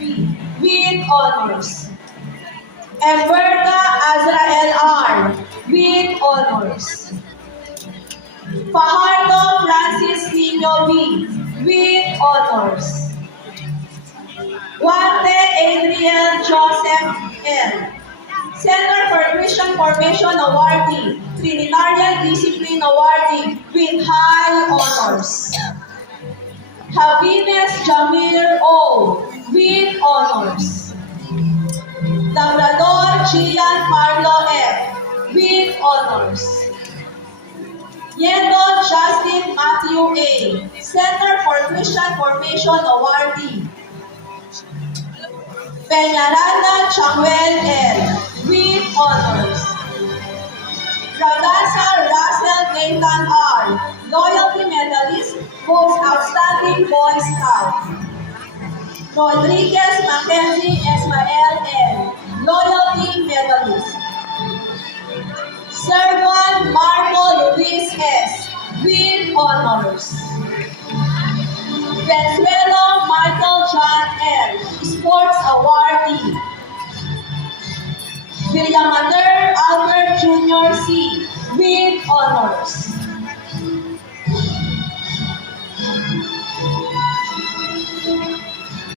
Chemistry with honors. Emberta Azrael R. with honors. Fajardo Francis Nino V. with honors. Guante Adriel Joseph L. Center for Christian Formation Awardee, Trinitarian Discipline Awardee with high honors. Javines Jamir O. with honors. Labrador Gian Marlo F. with honors. Yendo Justin Matthew A. Center for Christian Formation Awardee. Peñaranda Chamuel L. with honors. Ragasa Russell Nathan R. Loyalty Medalist, Most Outstanding Boy Scout. Rodriguez Mackenzie Esmael L. Loyalty Medalist. Servan Marco Luis S. with honors. Venezuela Michael John L. Sports Awardee. Villamater Albert Jr. C. with honors.